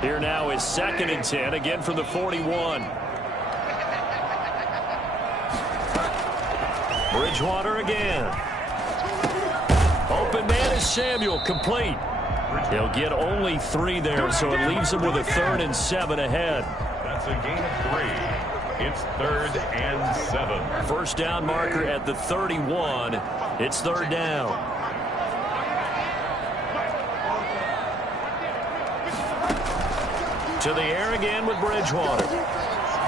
Here now is 2nd and 10, again from the 41. Bridgewater again. Open man is Samuel, complete. He'll get only 3 there, so it leaves him with a 3rd and 7 ahead. That's a gain of 3. It's 3rd and 7. First down marker at the 31. It's 3rd down. To the air again with Bridgewater.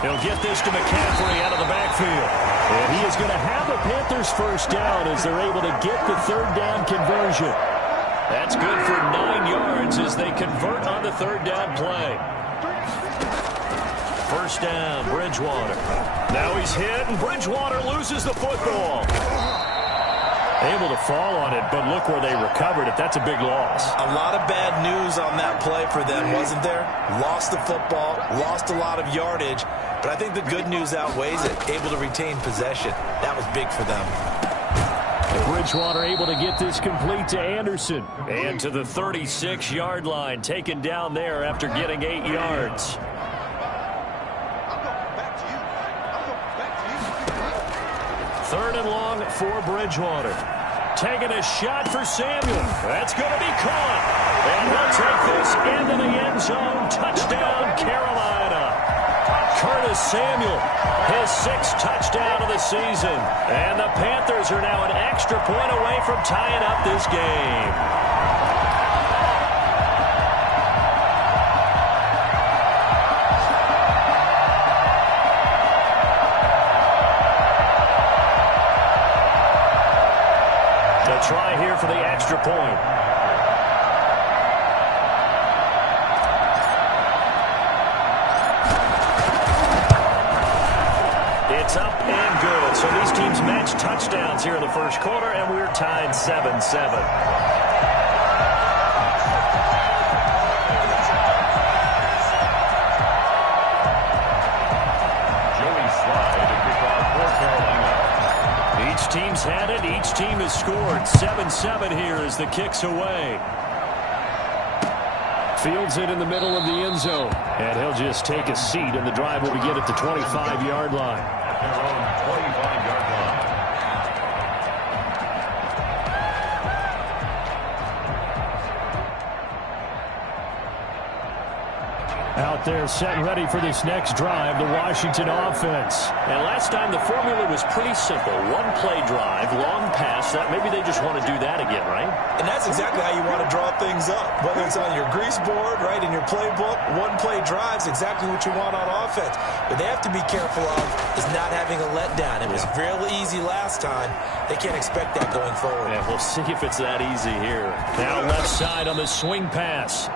He'll get this to McCaffrey out of the backfield. And he is going to have the Panthers first down as they're able to get the 3rd down conversion. That's good for 9 yards as they convert on the 3rd down play. First down, Bridgewater. Now he's hit, and Bridgewater loses the football. Able to fall on it, but look where they recovered it. That's a big loss. A lot of bad news on that play for them, wasn't there? Lost the football, lost a lot of yardage, but I think the good news outweighs it. Able to retain possession. That was big for them. Bridgewater able to get this complete to Anderson. And to the 36-yard line, taken down there after getting 8 yards. Third and long for Bridgewater. Taking a shot for Samuel. That's going to be caught. And he'll take this into the end zone. Touchdown, Carolina. Curtis Samuel, his 6th touchdown of the season. And the Panthers are now an extra point away from tying up this game. Try here for the extra point. It's up and good. So these teams match touchdowns here in the first quarter, and we're tied 7-7. Each team's had it. Each team has scored. 7-7 here as the kick's away. Fields it in the middle of the end zone. And he'll just take a seat, and the drive will begin at the 25-yard line. At their own 25-yard line. Out there set and ready for this next drive, the Washington offense. And last time the formula was pretty simple. One play drive, long pass. That maybe they just want to do that again, right? And that's exactly how you want to draw things up. Whether it's on your grease board, right, in your playbook, one play drive's exactly what you want on offense. But they have to be careful of is not having a letdown. It was real easy last time. They can't expect that going forward. Yeah, we'll see if it's that easy here. Now left side on the swing pass.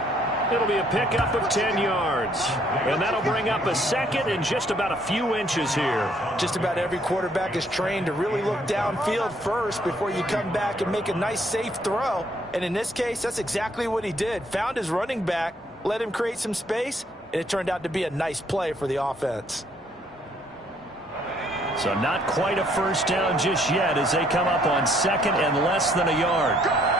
It'll be a pickup of 10 yards. And that'll bring up a second and just about a few inches here. Just about every quarterback is trained to really look downfield first before you come back and make a nice, safe throw. And in this case, that's exactly what he did. Found his running back, let him create some space, and it turned out to be a nice play for the offense. So not quite a first down just yet as they come up on 2nd and less than a yard.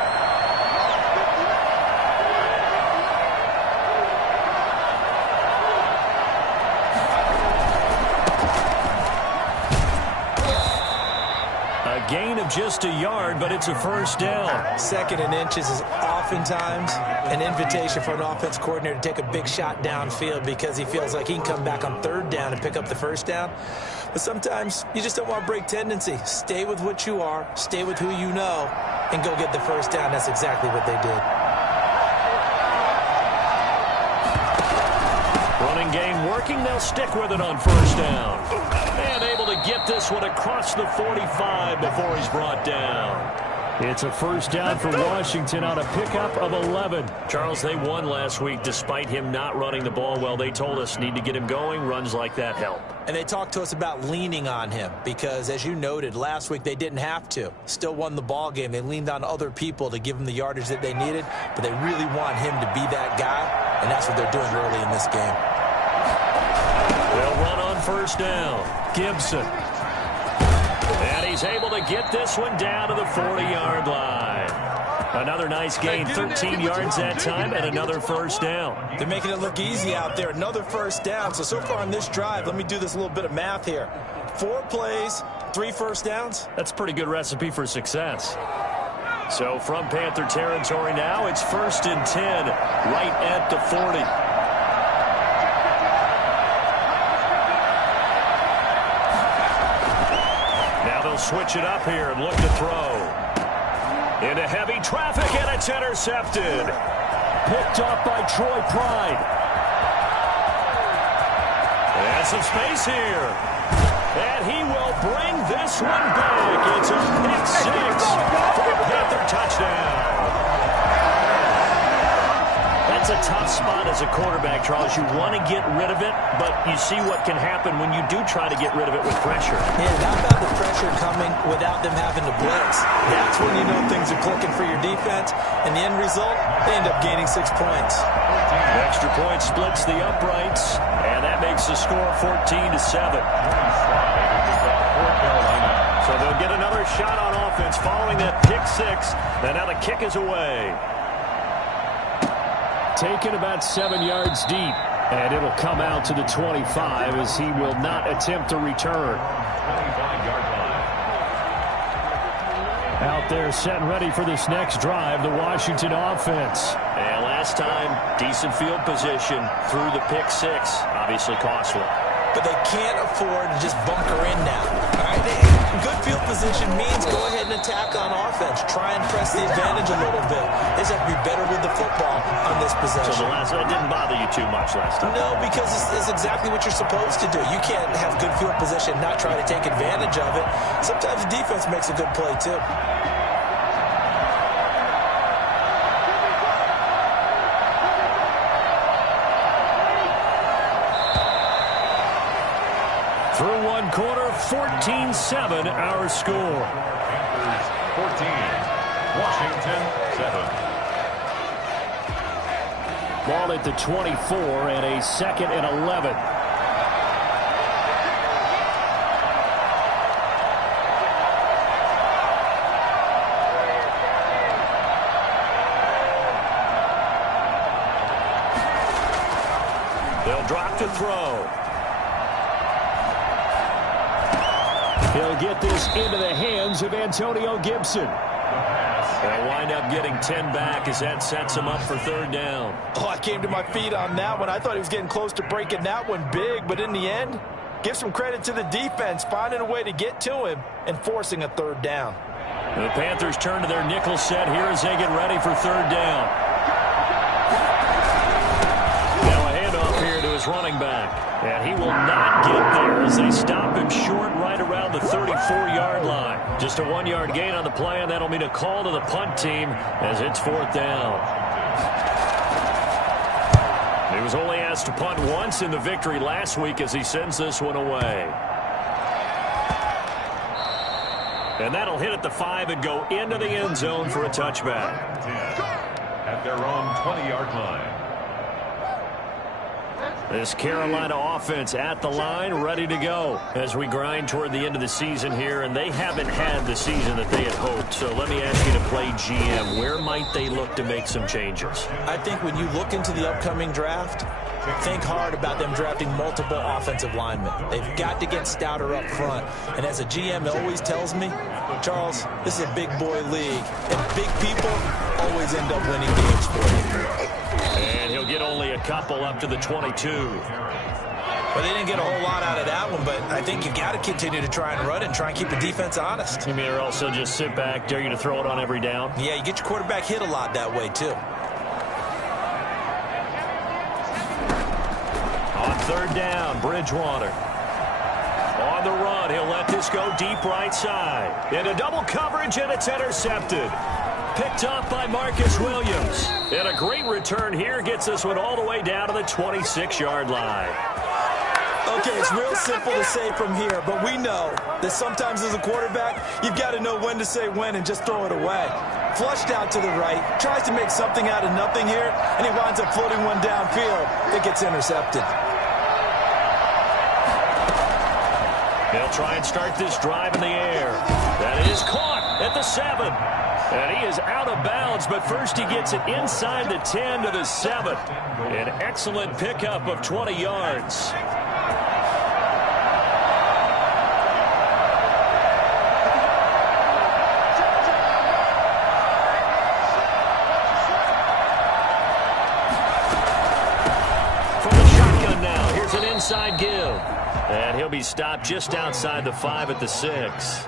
Gain of just a yard, but it's a first down. 2nd and inches is oftentimes an invitation for an offense coordinator to take a big shot downfield because he feels like he can come back on 3rd down and pick up the first down. But sometimes you just don't want to break tendency. Stay with what you are, stay with who you know, and go get the first down. That's exactly what they did. Running game working. They'll stick with it on first down. And able to get this one across the 45 before he's brought down. It's a first down for Washington on a pickup of 11. Charles, they won last week despite him not running the ball well. They told us need to get him going. Runs like that help. And they talked to us about leaning on him because, as you noted, last week they didn't have to. Still won the ball game. They leaned on other people to give them the yardage that they needed, but they really want him to be that guy, and that's what they're doing early in this game. They'll run on first down. Gibson. And he's able to get this one down to the 40-yard line. Another nice gain, 13 yards that time, and another first down. They're making it look easy out there. Another first down. So far on this drive, let me do this little bit of math here. 4 plays, 3 first downs. That's a pretty good recipe for success. So from Panther territory now, it's 1st and 10, right at the 40. Now they'll switch it up here and look to throw. Into heavy traffic, and it's intercepted. Picked up by Troy Pride. And some space here. And he will bring this one back. It's a pick 6 for a Panther touchdown. That's a tough spot as a quarterback, Charles. You want to get rid of it, but you see what can happen when you do try to get rid of it with pressure. Yeah, not about the pressure coming without them having to blitz. That's when you know things are clicking for your defense. And the end result, they end up gaining 6 points. The extra point splits the uprights, and that makes the score 14-7. So they'll get another shot on offense following that pick 6, and now the kick is away. Taken about 7 yards deep, and it'll come out to the 25 as he will not attempt to return. 25-yard line. Out there set and ready for this next drive, the Washington offense. And last time, decent field position through the pick 6, obviously costly. But they can't afford to just bunker in now. All right, good field position means go ahead and attack on offense. Try and press the advantage a little bit. They just have to be better with the football on this possession. So that didn't bother you too much last time? No, because it's exactly what you're supposed to do. You can't have good field position, not try to take advantage of it. Sometimes the defense makes a good play, too. Through one quarter, 14-7 our score. Panthers 14, Washington 7. Ball at the 24 and a 2nd and 11. They'll drop to throw. He'll get this into the hands of Antonio Gibson. They'll wind up getting 10 back as that sets him up for 3rd down. Oh, I came to my feet on that one. I thought he was getting close to breaking that one big, but in the end, give some credit to the defense, finding a way to get to him and forcing a 3rd down. The Panthers turn to their nickel set here as they get ready for 3rd down. Now a handoff here to his running back. And he will not get there as they stop him short right around the 34-yard line. Just a 1-yard gain on the play, and that'll mean a call to the punt team as it's 4th down. He was only asked to punt once in the victory last week as he sends this one away. And that'll hit at the 5 and go into the end zone for a touchback. At their own 20-yard line. This Carolina offense at the line, ready to go as we grind toward the end of the season here, and they haven't had the season that they had hoped. So let me ask you to play GM. Where might they look to make some changes? I think when you look into the upcoming draft, think hard about them drafting multiple offensive linemen. They've got to get stouter up front. And as a GM always tells me, Charles, this is a big boy league, and big people always end up winning games for you. And he'll get only a couple up to the 22. Well, they didn't get a whole lot out of that one, but I think you got to continue to try and run it and try and keep the defense honest. You mean or also just sit back, dare you to throw it on every down? Yeah, you get your quarterback hit a lot that way, too. On 3rd down, Bridgewater. On the run, he'll let this go deep right side. Into double coverage, and it's intercepted. Picked up by Marcus Williams. And a great return here gets this one all the way down to the 26-yard line. Okay, it's real simple to say from here, but we know that sometimes as a quarterback, you've got to know when to say when and just throw it away. Flushed out to the right, tries to make something out of nothing here, and he winds up floating one downfield that gets intercepted. They'll try and start this drive in the air. That is caught at the 7. And he is out of bounds, but first he gets it inside the 10 to the 7. An excellent pickup of 20 yards. From the shotgun now, here's an inside give. And he'll be stopped just outside the 5 at the 6.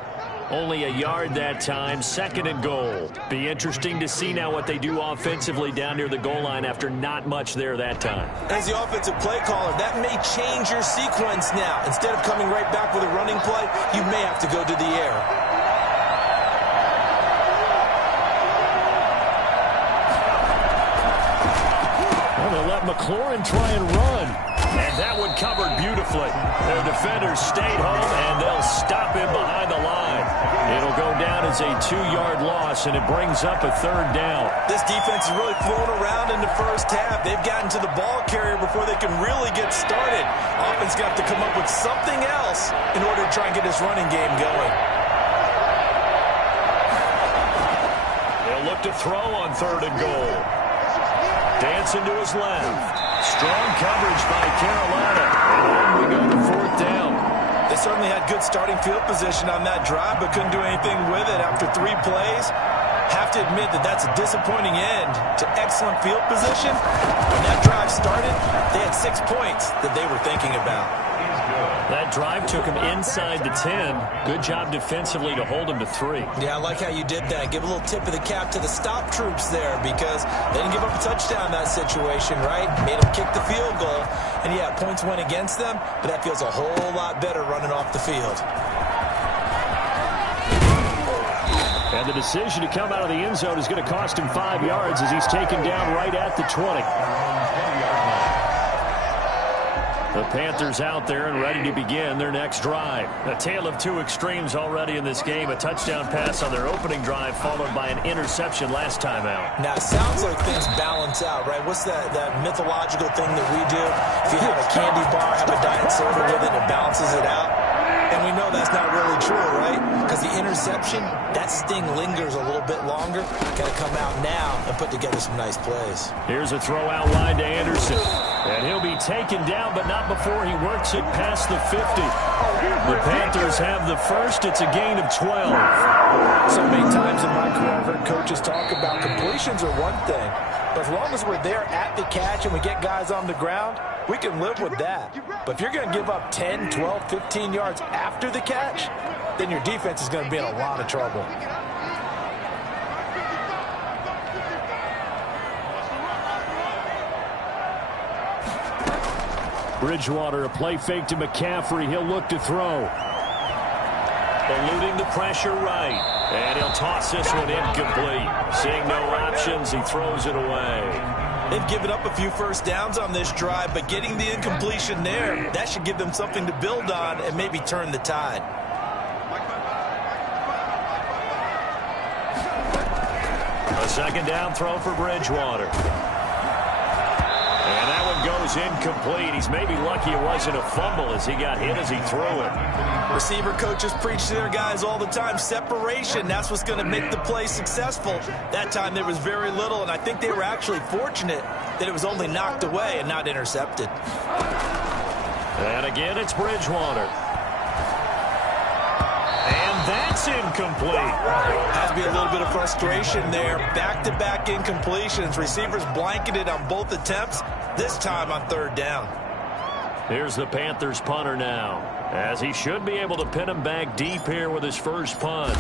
Only a yard that time, 2nd and goal. Be interesting to see now what they do offensively down near the goal line after not much there that time. As the offensive play caller, that may change your sequence now. Instead of coming right back with a running play, you may have to go to the air. Well, they'll let McLaurin try and run. And that one covered beautifully. Their defenders stayed home, and they'll stop him behind the line. It'll go down as a 2-yard loss, and it brings up a 3rd down. This defense is really flown around in the first half. They've gotten to the ball carrier before they can really get started. Offense got to come up with something else in order to try and get this running game going. They'll look to throw on 3rd and goal. Dancing to his left. Strong coverage by Carolina. And we go to 4th down. They certainly had good starting field position on that drive, but couldn't do anything with it after 3 plays. Have to admit that that's a disappointing end to excellent field position. When that drive started, they had 6 points that they were thinking about. That drive took him inside the 10. Good job defensively to hold him to 3. Yeah, I like how you did that. Give a little tip of the cap to the stop troops there because they didn't give up a touchdown in that situation, right? Made them kick the field goal. And, yeah, points went against them, but that feels a whole lot better running off the field. And the decision to come out of the end zone is going to cost him 5 yards as he's taken down right at the 20. The Panthers out there and ready to begin their next drive. A tale of 2 extremes already in this game. A touchdown pass on their opening drive followed by an interception last time out. Now, it sounds like things balance out, right? What's that mythological thing that we do? If you have a candy bar, have a diet soda with it, it balances it out. And we know that's not really true, right? Because the interception, that sting lingers a little bit longer. Got to come out now and put together some nice plays. Here's a throw out wide to Anderson. And he'll be taken down, but not before he works it past the 50. The Panthers have the first. It's a gain of 12. So many times in my career, I've heard coaches talk about completions are one thing. But as long as we're there at the catch and we get guys on the ground, we can live with that. But if you're going to give up 10, 12, 15 yards after the catch, then your defense is going to be in a lot of trouble. Bridgewater, a play fake to McCaffrey. He'll look to throw. Eluding the pressure right. And he'll toss this one incomplete. Seeing no options, he throws it away. They've given up a few first downs on this drive, but getting the incompletion there, that should give them something to build on and maybe turn the tide. A 2nd down throw for Bridgewater. And that one goes incomplete. He's maybe lucky it wasn't a fumble as he got hit as he threw it. Receiver coaches preach to their guys all the time. Separation, that's what's going to make the play successful. That time there was very little, and I think they were actually fortunate that it was only knocked away and not intercepted. And again, it's Bridgewater. And that's incomplete. Has to be a little bit of frustration there. Back-to-back incompletions. Receivers blanketed on both attempts, this time on 3rd down. Here's the Panthers punter now, as he should be able to pin him back deep here with his first punt.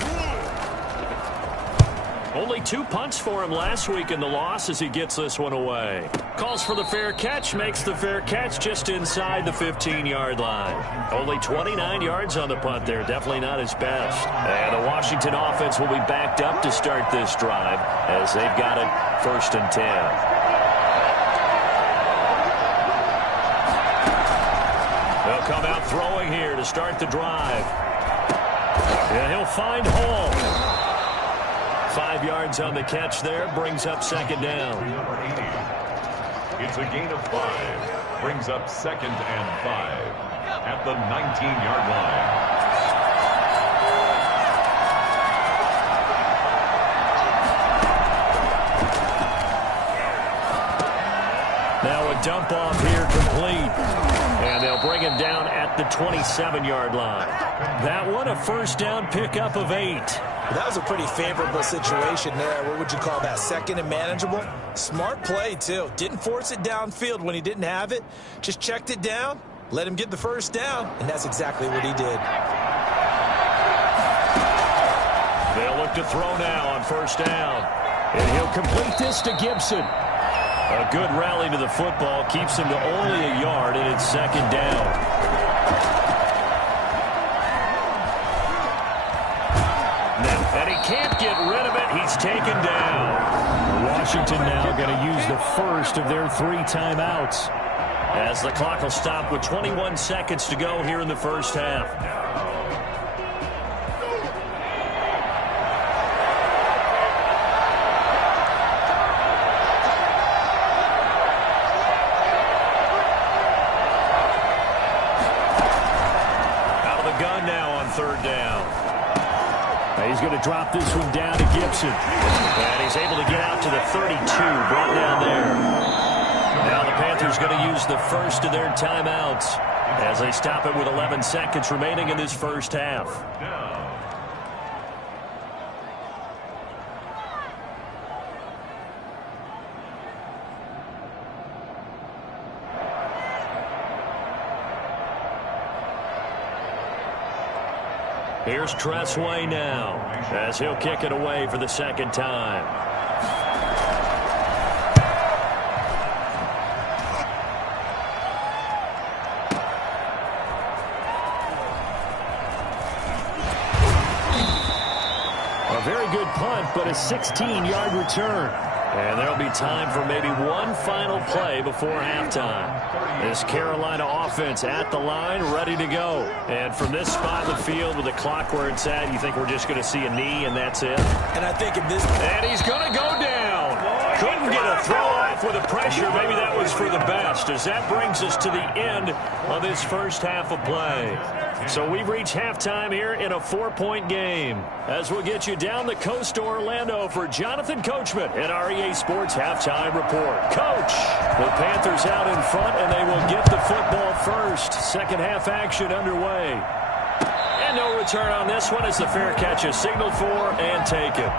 Only 2 punts for him last week in the loss as he gets this one away. Calls for the fair catch, makes the fair catch just inside the 15-yard line. Only 29 yards on the punt there, definitely not his best. And the Washington offense will be backed up to start this drive as they've got it 1st and 10. They'll come out throwing here to start the drive. And he'll find Hall. 5 yards on the catch there, brings up 2nd down. It's a gain of 5. Brings up 2nd and 5 at the 19-yard line. Now a dump off here complete. And they'll bring him down at the 27-yard line. That one a first down pickup of 8. That was a pretty favorable situation there. What would you call that? Second and manageable? Smart play, too. Didn't force it downfield when he didn't have it. Just checked it down, let him get the first down, and that's exactly what he did. They'll look to throw now on first down. And he'll complete this to Gibson. A good rally to the football keeps him to only a yard, and it's second down. And he can't get rid of it. He's taken down. Washington now going to use the first of their 3 timeouts, as the clock will stop with 21 seconds to go here in the first half. Third down. He's going to drop this one down to Gibson. And he's able to get out to the 32, brought down there. Now the Panthers going to use the first of their timeouts as they stop it with 11 seconds remaining in this first half. Here's Tressway now, as he'll kick it away for the second time. A very good punt, but a 16-yard return. And there'll be time for maybe one final play before halftime. This Carolina offense at the line, ready to go. And from this spot in the field with the clock where it's at, you think we're just going to see a knee and that's it? And I think in this... And he's going to go down. Couldn't get a throw off with the pressure. Maybe that was for the best, as that brings us to the end of this first half of play. So we've reached halftime here in a 4-point game. As we'll get you down the coast to Orlando for Jonathan Coachman and our EA Sports Halftime Report. Coach, the Panthers out in front, and they will get the football first. Second half action underway. And no return on this one as the fair catch is signaled for and taken.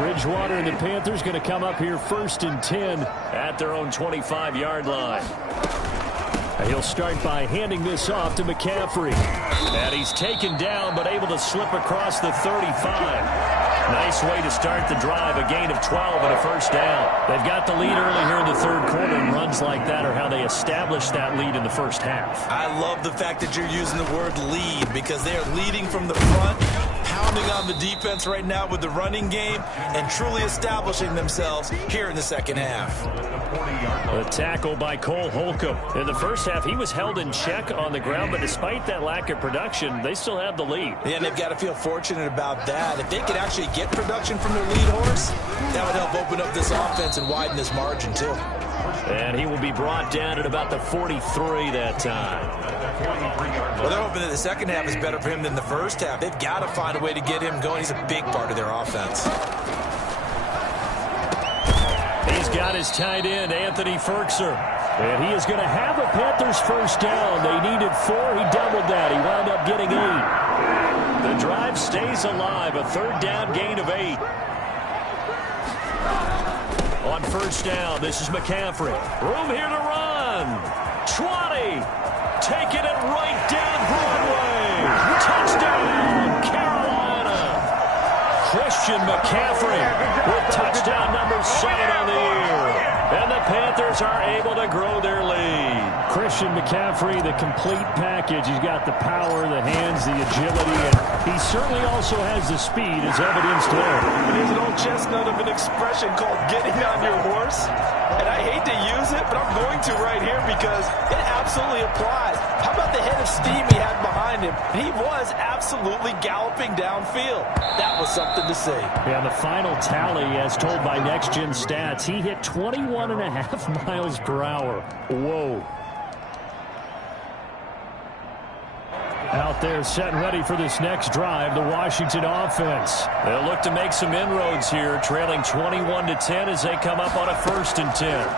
Bridgewater and the Panthers going to come up here 1st and 10 at their own 25-yard line. He'll start by handing this off to McCaffrey. And he's taken down but able to slip across the 35. Nice way to start the drive, a gain of 12 and a first down. They've got the lead early here in the third quarter, and runs like that are how they establish that lead in the first half. I love the fact that you're using the word lead, because they're leading from the front, pounding on the defense right now with the running game, and truly establishing themselves here in the second half. A tackle by Cole Holcomb. In the first half, he was held in check on the ground, but despite that lack of production, they still have the lead. Yeah, and they've got to feel fortunate about that. If they could actually get production from their lead horse, that would help open up this offense and widen this margin, too. And he will be brought down at about the 43 that time. Well, they're hoping that the second half is better for him than the first half. They've got to find a way to get him going. He's a big part of their offense. He's got his tight end, Anthony Ferkser. And he is going to have a Panthers first down. They needed 4. He doubled that. He wound up getting 8. The drive stays alive. A third down gain of 8. On first down, this is McCaffrey. Room here to run. 20. Taking it right down Broadway. Touchdown, Carolina. Christian McCaffrey with touchdown number 7 on the year. And the Panthers are able to grow their lead. Christian McCaffrey, the complete package. He's got the power, the hands, the agility, and he certainly also has the speed, as evidenced there. There's an old chestnut of an expression called getting on your horse. And I hate to use it, but I'm going to right here because it absolutely applies. How about the head of steam he had behind him? He was absolutely galloping downfield. That was something to see. Yeah, the final tally, as told by Next Gen Stats, he hit 21.5 miles per hour. Whoa. Out there set and ready for this next drive, the Washington offense. They'll look to make some inroads here, trailing 21-10 as they come up on a 1st and 10.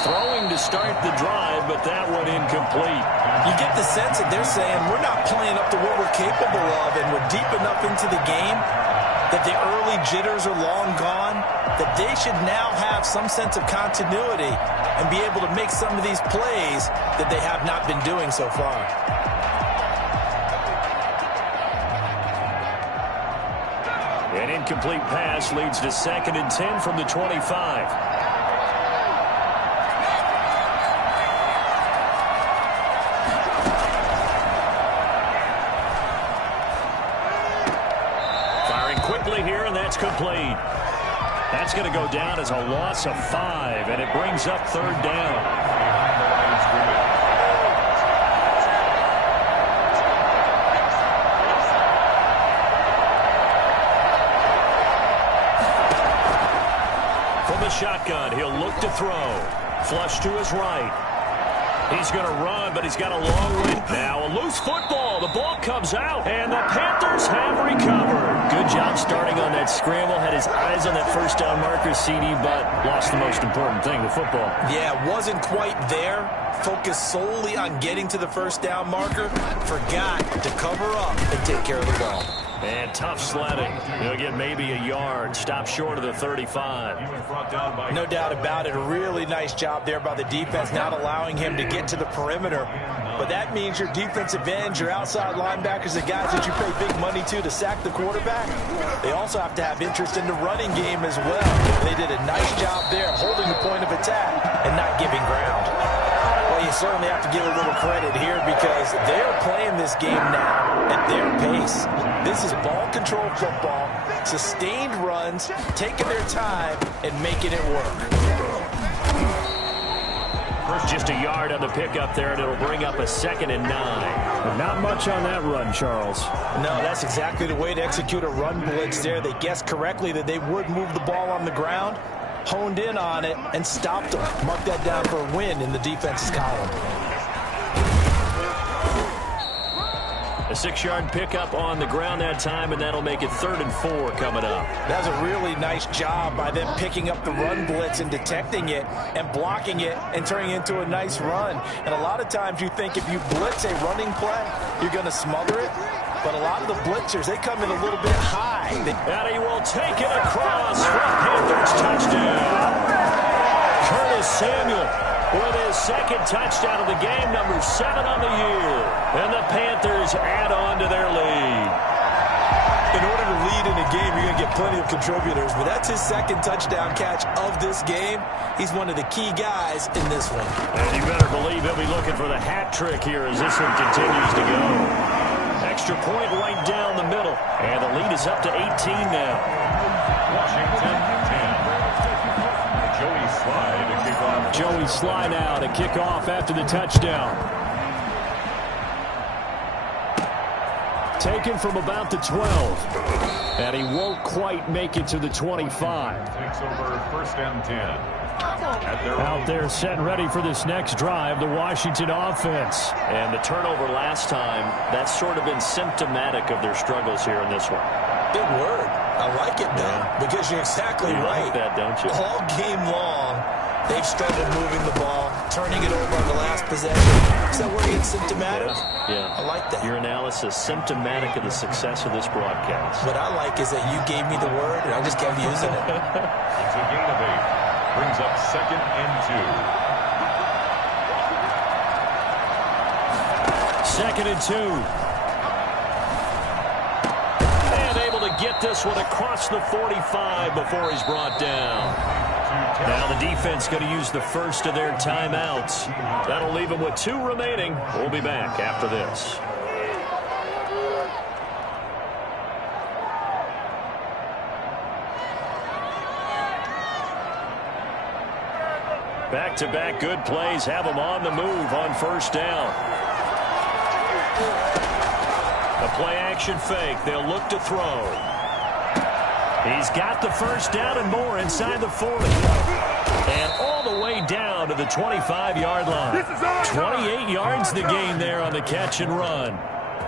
Throwing to start the drive, but that one incomplete. You get the sense that they're saying we're not playing up to what we're capable of, and we're deep enough into the game that the early jitters are long gone, that they should now have some sense of continuity and be able to make some of these plays that they have not been doing so far. An incomplete pass leads to 2nd and 10 from the 25. Here, and that's complete. That's going to go down as a loss of 5, and it brings up 3rd down. From the shotgun, he'll look to throw. Flush to his right. He's going to run, but he's got a long way. Now a loose football. The ball comes out, and the Panthers have recovered. Good job starting on that scramble. Had his eyes on that 1st down marker, CD, but lost the most important thing, the football. Yeah, wasn't quite there. Focused solely on getting to the 1st down marker. Forgot to cover up and take care of the ball. And tough sledding. He'll get maybe a yard. Stop short of the 35. No doubt about it. A really nice job there by the defense, not allowing him to get to the perimeter. But that means your defensive ends, your outside linebackers, the guys that you pay big money to sack the quarterback, they also have to have interest in the running game as well. They did a nice job there holding the point of attack and not giving ground. Well, you certainly have to give a little credit here because they're playing this game now at their pace. This is ball control football, sustained runs, taking their time and making it work. Just a yard on the pickup there, and it'll bring up a 2nd and 9. But not much on that run, Charles. No, that's exactly the way to execute a run blitz there. They guessed correctly that they would move the ball on the ground, honed in on it, and stopped them. Mark that down for a win in the defense's column. A 6-yard pickup on the ground that time, and that'll make it 3rd and 4 coming up. That was a really nice job by them picking up the run blitz and detecting it and blocking it and turning it into a nice run. And a lot of times you think if you blitz a running play, you're going to smother it. But a lot of the blitzers, they come in a little bit high. And he will take it across for a Panthers touchdown. Curtis Samuel with his 2nd touchdown of the game, number 7 on the year. And the Panthers add on to their lead. In order to lead in a game, you're going to get plenty of contributors, but that's his 2nd touchdown catch of this game. He's one of the key guys in this one. And you better believe he'll be looking for the hat trick here as this one continues to go. Extra point right down the middle, and the lead is up to 18 now. Washington 10. Joey Sly now to kick off after the touchdown. Taken from about the 12. And he won't quite make it to the 25. Takes over 1st and 10. Out there set and ready for this next drive, the Washington offense. And the turnover last time, that's sort of been symptomatic of their struggles here in this one. Big word. I like it, though, because you're exactly right. You like that, don't you? All game long, they've struggled moving the ball, turning it over on the last possession. Is that where it's symptomatic? Yeah. I like that. Your analysis, symptomatic of the success of this broadcast. What I like is that you gave me the word, and I just kept using it. It's a gain of 8. Brings up 2nd and 2. 2nd and 2. Get this one across the 45 before he's brought down. Now the defense going to use the first of their timeouts. That'll leave them with 2 remaining. We'll be back after this. Back-to-back good plays have them on the move on 1st down. A play-action fake. They'll look to throw. He's got the 1st down and more inside the 40. And all the way down to the 25-yard line. 28 yards the gain there on the catch and run.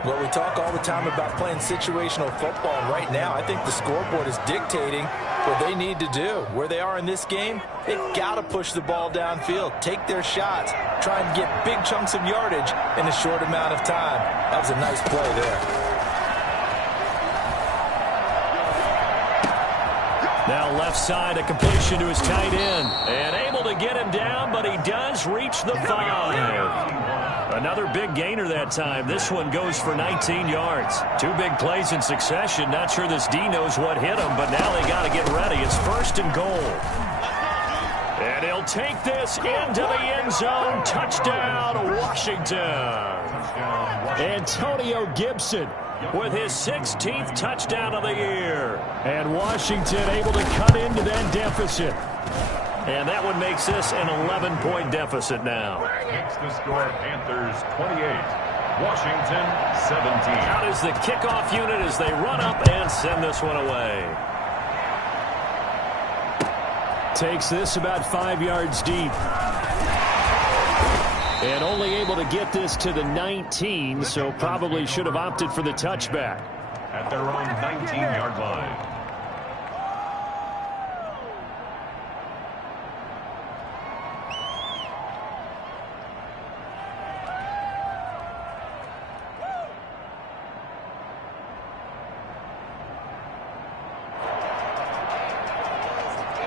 Well, we talk all the time about playing situational football, and right now I think the scoreboard is dictating what they need to do. Where they are in this game, they've got to push the ball downfield, take their shots, try and get big chunks of yardage in a short amount of time. That was a nice play there. Now left side, a completion to his tight end. And able to get him down, but he does reach the 5. Another big gainer that time. This one goes for 19 yards. Two big plays in succession. Not sure this D knows what hit him, but now they got to get ready. It's 1st and goal. And he'll take this into the end zone. Touchdown, Washington. Antonio Gibson with his 16th touchdown of the year. And Washington able to cut into that deficit. And that one makes this an 11-point deficit now. Makes the score Panthers 28, Washington 17. Out is the kickoff unit as they run up and send this one away. Takes this about 5 yards deep. And only able to get this to the 19, so probably should have opted for the touchback. At their own 19-yard line.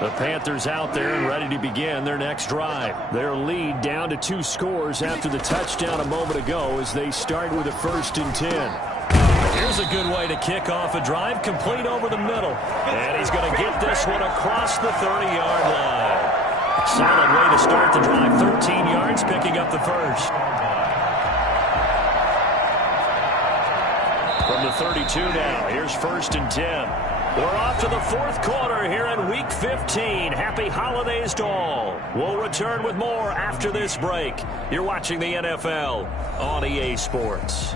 The Panthers out there and ready to begin their next drive. Their lead down to 2 scores after the touchdown a moment ago as they start with a 1st and 10. Here's a good way to kick off a drive, complete over the middle. And he's going to get this one across the 30-yard line. Solid way to start the drive. 13 yards, picking up the 1st. From the 32 now, here's 1st and 10. We're off to the 4th quarter here in Week 15. Happy holidays to all. We'll return with more after this break. You're watching the NFL on EA Sports.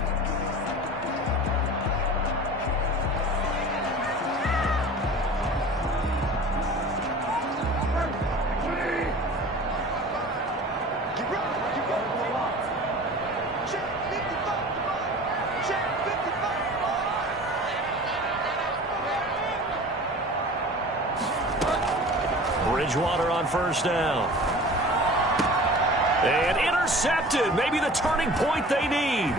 Bridgewater on 1st down. And intercepted. Maybe the turning point they need.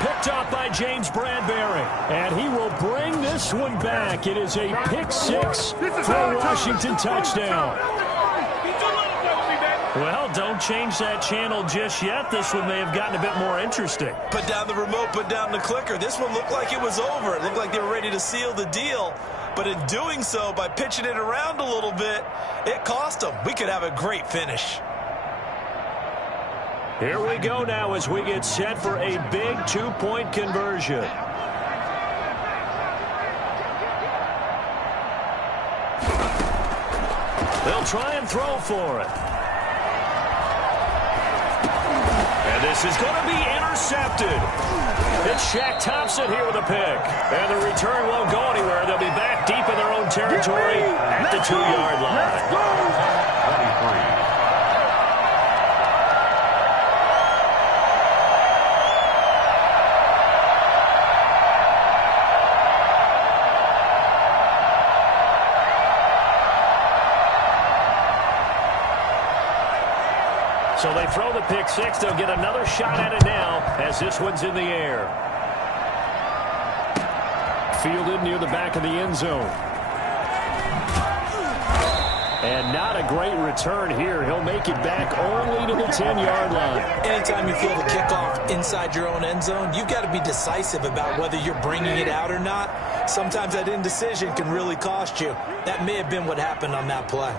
Picked up by James Bradbury. And he will bring this one back. It is a pick 6 for a Washington touchdown. Well, don't change that channel just yet. This one may have gotten a bit more interesting. Put down the remote, put down the clicker. This one looked like it was over. It looked like they were ready to seal the deal. But in doing so, by pitching it around a little bit, it cost them. We could have a great finish. Here we go now as we get set for a big 2-point conversion. They'll try and throw for it. And this is going to be intercepted. It's Shaq Thompson here with a pick. And the return won't go anywhere. They'll be back deep in their own territory at the 2-yard line. 23. So they throw the pick 6. They'll get another shot at it now as this one's in the air. Fielded near the back of the end zone. And not a great return here. He'll make it back only to the 10-yard line. Anytime you feel the kickoff inside your own end zone, you've got to be decisive about whether you're bringing it out or not. Sometimes that indecision can really cost you. That may have been what happened on that play.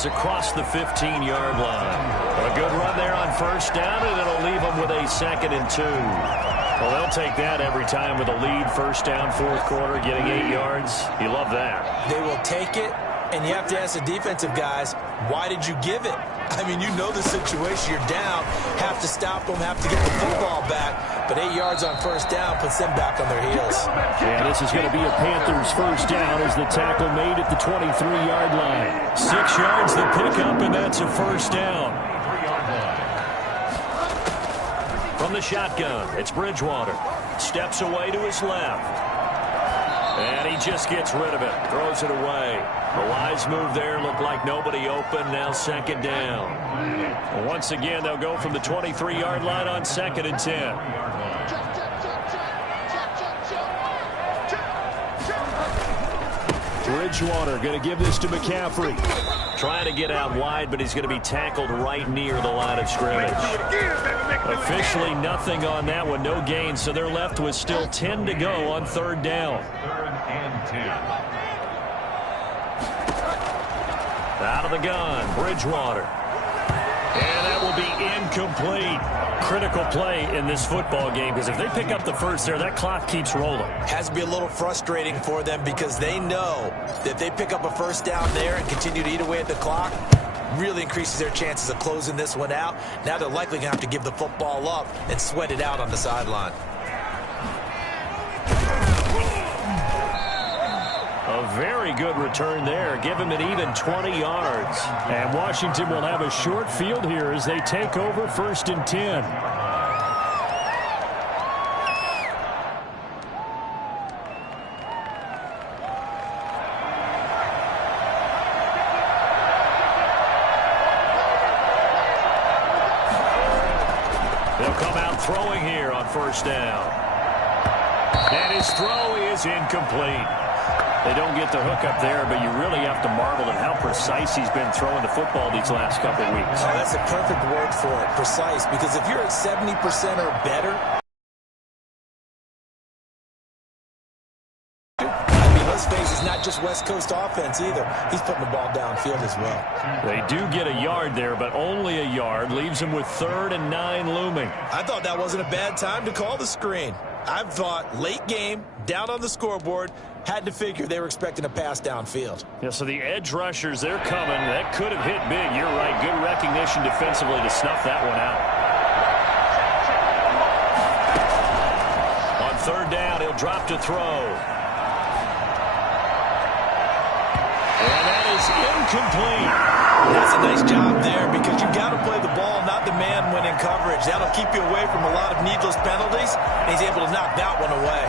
Across the 15-yard line. A good run there on 1st down, and it'll leave them with a 2nd and 2. Well, they'll take that every time with a lead. 1st down, 4th quarter, getting 8 yards. You love that. They will take it, and you have to ask the defensive guys, why did you give it? I mean, you know the situation. You're down, have to stop them, have to get the football back. But 8 yards on first down puts them back on their heels. Yeah, this is going to be a Panthers first down as the tackle made at the 23-yard line. 6 yards the pickup, and that's a first down. From the shotgun, it's Bridgewater. Steps away to his left. And he just gets rid of it. Throws it away. A wise move there. Looked like nobody open. Now second down. Well, once again, they'll go from the 23-yard line on 2nd and 10. Bridgewater going to give this to McCaffrey. Trying to get out wide, but he's going to be tackled right near the line of scrimmage. Officially nothing on that one. No gain, so they're left with still 10 to go on 3rd down. 3rd and 10. Out of the gun, Bridgewater. And that will be incomplete. Critical play in this football game, because if they pick up the first there, that clock keeps rolling. Has to be a little frustrating for them because they know that if they pick up a first down there and continue to eat away at the clock, really increases their chances of closing this one out. Now they're likely going to have to give the football up and sweat it out on the sideline. A very good return there. Give him an even 20 yards. And Washington will have a short field here as they take over 1st and 10. They'll come out throwing here on 1st down. And his throw is incomplete. They don't get the hook up there, but you really have to marvel at how precise he's been throwing the football these last couple of weeks. Oh, that's a perfect word for it, precise, because if you're at 70% or better, I mean, let's face it, it's not just West Coast offense either. He's putting the ball downfield as well. They do get a yard there, but only a yard. Leaves him with 3rd and 9 looming. I thought that wasn't a bad time to call the screen. I thought late game, down on the scoreboard, had to figure they were expecting a pass downfield. Yeah, so the edge rushers, they're coming. That could have hit big. You're right. Good recognition defensively to snuff that one out. On 3rd down, he'll drop to throw. And that is incomplete. That's a nice job there because you've got to play the ball, not the man when in coverage. That'll keep you away from a lot of needless penalties, and he's able to knock that one away.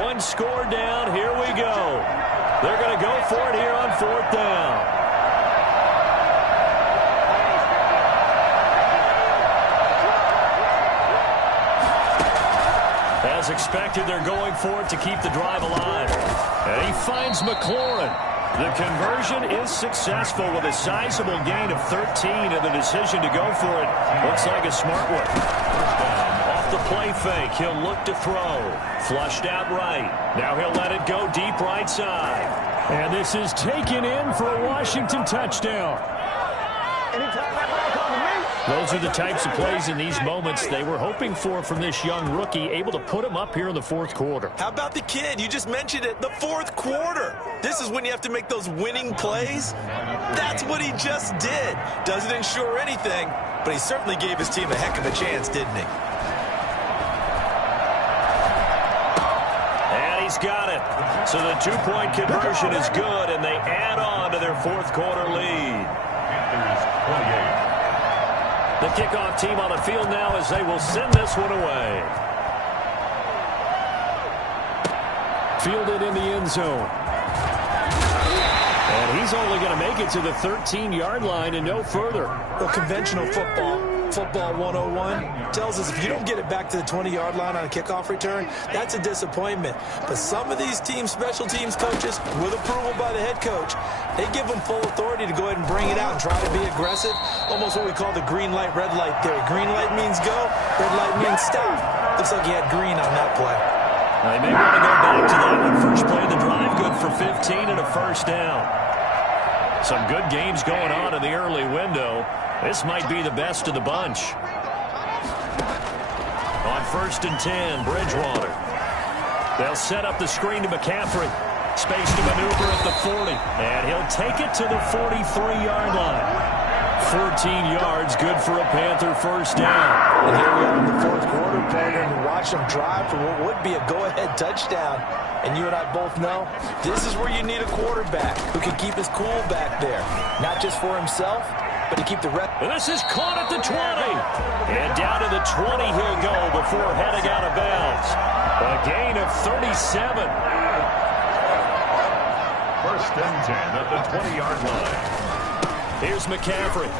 One score down. Here we go. They're going to go for it here on 4th down. As expected, they're going for it to keep the drive alive. And he finds McLaurin. The conversion is successful with a sizable gain of 13, and the decision to go for it looks like a smart one. Off the play fake, he'll look to throw. Flushed out right. Now he'll let it go deep right side. And this is taken in for a Washington touchdown. Those are the types of plays in these moments they were hoping for from this young rookie, able to put him up here in the 4th quarter. How about the kid? You just mentioned it, the 4th quarter. This is when you have to make those winning plays. That's what he just did. Doesn't ensure anything, but he certainly gave his team a heck of a chance, didn't he? And he's got it. So the 2-point conversion is good, and they add on to their 4th quarter lead. Panthers 28. The kickoff team on the field now as they will send this one away. Fielded in the end zone. And he's only going to make it to the 13-yard line and no further. Well, conventional football 101, tells us if you don't get it back to the 20-yard line on a kickoff return, that's a disappointment. But some of these special teams coaches, with approval by the head coach, they give them full authority to go ahead and bring it out and try to be aggressive. Almost what we call the green light, red light theory. Green light means go, red light means stop. Looks like he had green on that play. They may want to go back to that one. First play of the drive, good for 15 and a first down. Some good games going on in the early window. This might be the best of the bunch. On 1st and 10, Bridgewater. They'll set up the screen to McCaffrey. Space to maneuver at the 40. And he'll take it to the 43-yard line. 14 yards, good for a Panther first down. And here we are in the fourth quarter, partner, and watch them drive for what would be a go-ahead touchdown. And you and I both know this is where you need a quarterback who can keep his cool back there. Not just for himself, but to keep the rest. This is caught at the 20. And down to the 20 he'll go before heading out of bounds. A gain of 37. First and 10 at the 20-yard line. Here's McCaffrey.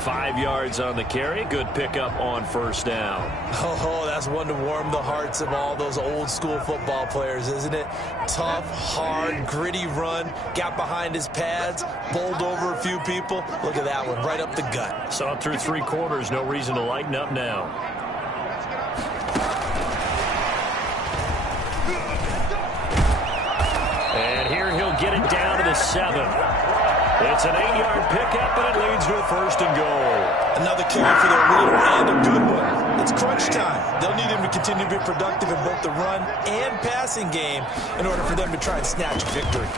5 yards on the carry. Good pickup on first down. Oh, that's one to warm the hearts of all those old-school football players, isn't it? Tough, hard, gritty run. Got behind his pads, bowled over a few people. Look at that one, right up the gut. Saw it through 3 quarters. No reason to lighten up now. And here he'll get it down to the 7. It's an 8-yard pickup, and it leads to a first and goal. Another carry for their leader, and a good one. It's crunch time. They'll need him to continue to be productive in both the run and passing game in order for them to try and snatch victory.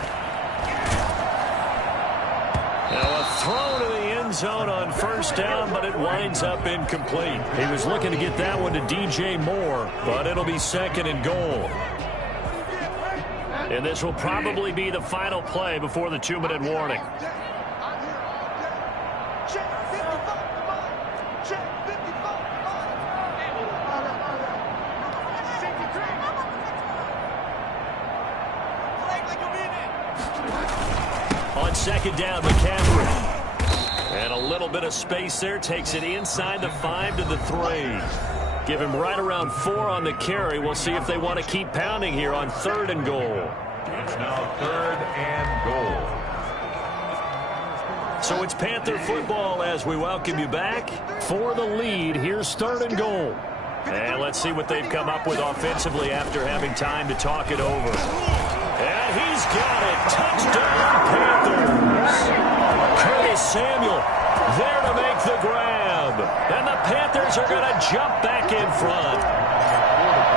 Now a throw to the end zone on first down, but it winds up incomplete. He was looking to get that one to DJ Moore, but it'll be second and goal. And this will probably be the final play before the 2-minute warning. On second down, McCaffrey. And a little bit of space there. Takes it inside the 5 to the 3. Give him right around 4 on the carry. We'll see if they want to keep pounding here on 3rd and goal. It's now 3rd and goal. So it's Panther football as we welcome you back. For the lead, here's 3rd and goal. And let's see what they've come up with offensively after having time to talk it over. And he's got it. Touchdown, Panthers. Curtis Samuel there to make the grab. And the Panthers are going to jump back in front.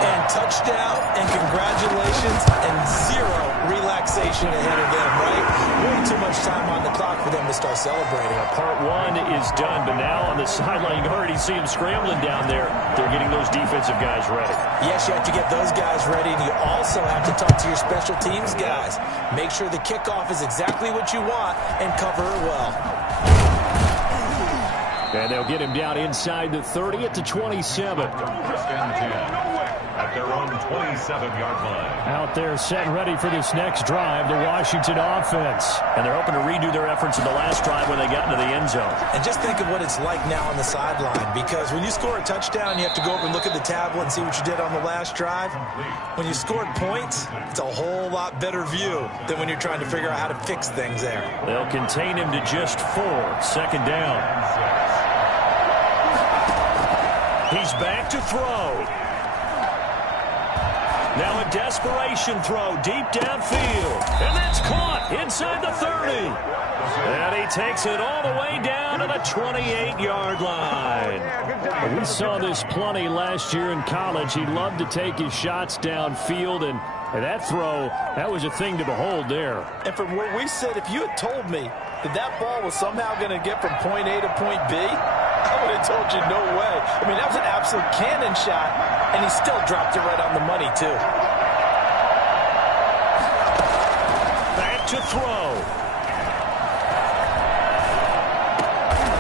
And touchdown, and congratulations, and 0 relaxation ahead of them, right? Way too much time on the clock for them to start celebrating. Part 1 is done, but now on the sideline, you can already see them scrambling down there. They're getting those defensive guys ready. Yes, you have to get those guys ready, and you also have to talk to your special teams guys. Make sure the kickoff is exactly what you want and cover it well. And they'll get him down inside the 30 at the 27. First and 10 at their own 27-yard line. Out there set ready for this next drive, the Washington offense. And they're hoping to redo their efforts in the last drive when they got into the end zone. And just think of what it's like now on the sideline, because when you score a touchdown, you have to go over and look at the tablet and see what you did on the last drive. When you scored points, it's a whole lot better view than when you're trying to figure out how to fix things there. They'll contain him to just 4. Second down. He's back to throw. Now a desperation throw deep downfield. And that's caught inside the 30. And he takes it all the way down to the 28-yard line. We saw this plenty last year in college. He loved to take his shots downfield, and that throw, that was a thing to behold there. And from where we sit, if you had told me that ball was somehow going to get from point A to point B, I would have told you no way. I mean, that was an absolute cannon shot, and he still dropped it right on the money, too. Back to throw.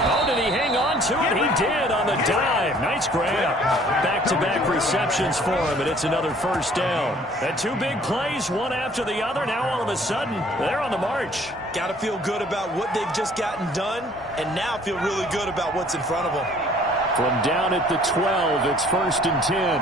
Oh, did he hang on to it? He did on the dive. Nice grab. Back-to-back receptions for him, and it's another first down. And 2 big plays, one after the other. Now all of a sudden, they're on the march. Got to feel good about what they've just gotten done, and now feel really good about what's in front of them. From down at the 12, it's 1st and 10.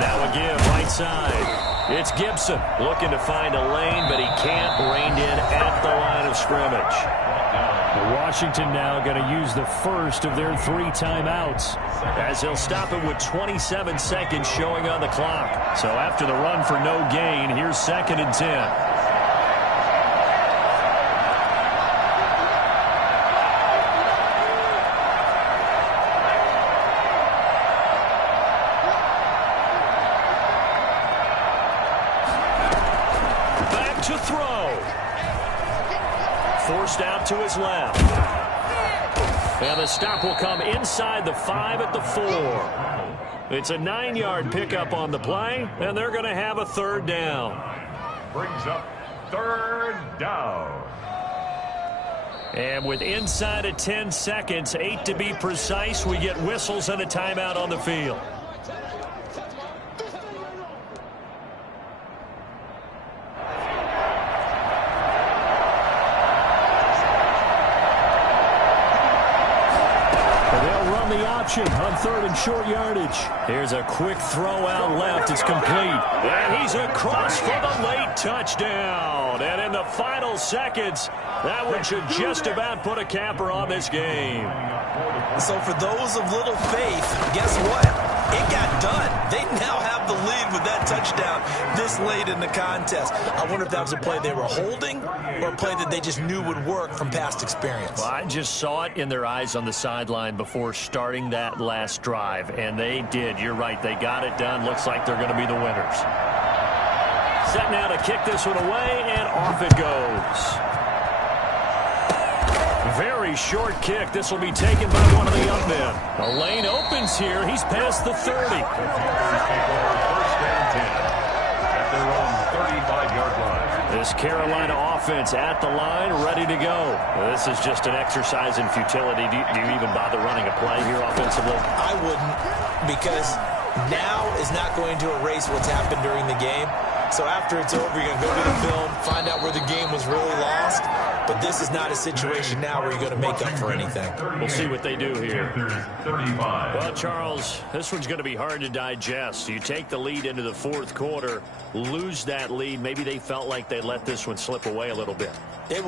Now again, right side. It's Gibson looking to find a lane, but he can't. Reined in at the line of scrimmage. Washington now going to use the first of their 3 timeouts, as they'll stop it with 27 seconds showing on the clock. So after the run for no gain, here's 2nd and 10. To throw. Forced out to his left. And the stop will come inside the 5 at the 4. It's a 9-yard pickup on the play, and they're going to have a 3rd down. Brings up 3rd down. And with inside of 10 seconds, 8 to be precise, we get whistles and a timeout on the field. On 3rd and short yardage. Here's a quick throw out left. It's complete. And he's across for the late touchdown. And in the final seconds, that one should just about put a capper on this game. So for those of little faith, guess what? It got done. They now have the lead with that touchdown this late in the contest. I wonder if that was a play they were holding or a play that they just knew would work from past experience. Well, I just saw it in their eyes on the sideline before starting that last drive, and they did. You're right. They got it done. Looks like they're going to be the winners. Set now to kick this one away, and off it goes. Very short kick. This will be taken by one of the young men. The lane opens here. He's past the 30. First and 10 at their own 35-yard line. This Carolina offense at the line, ready to go. This is just an exercise in futility. Do you even bother running a play here offensively? I wouldn't, because now is not going to erase what's happened during the game. So after it's over, you're going to go to the film, find out where the game was really lost. But this is not a situation now where you're going to make up for anything. We'll see what they do here. 35. Well, Charles, this one's going to be hard to digest. You take the lead into the 4th quarter, lose that lead. Maybe they felt like they let this one slip away a little bit.